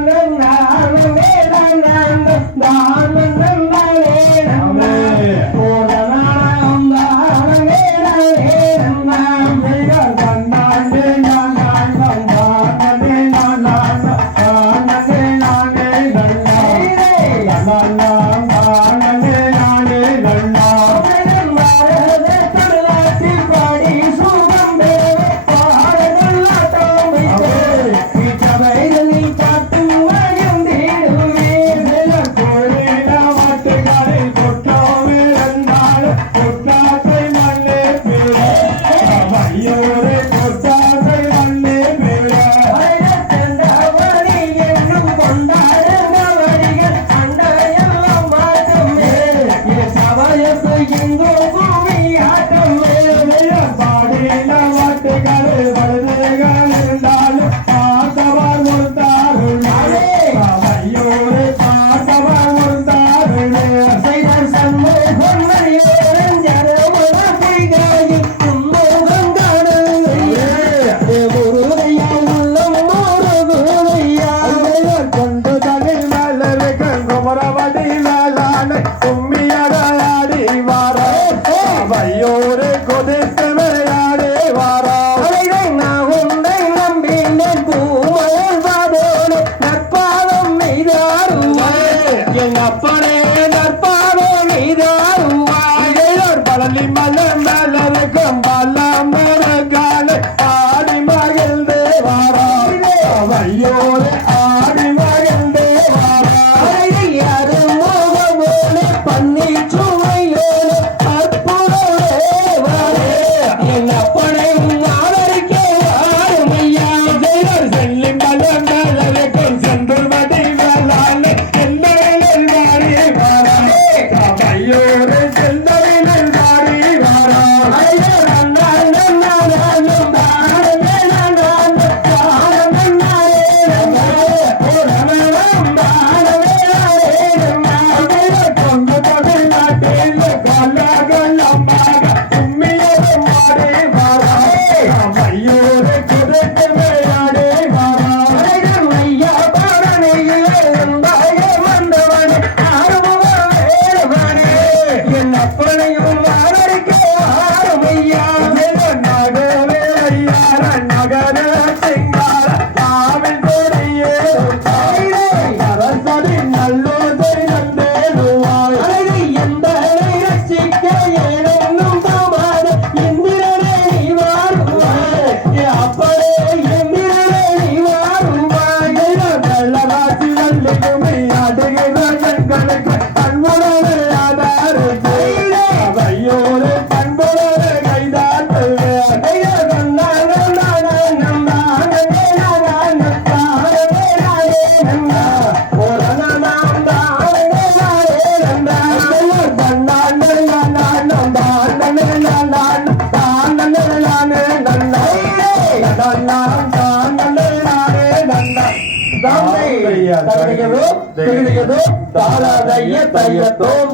na na na na i ¡Venga, venga! தாராதைய தையத்தோம்.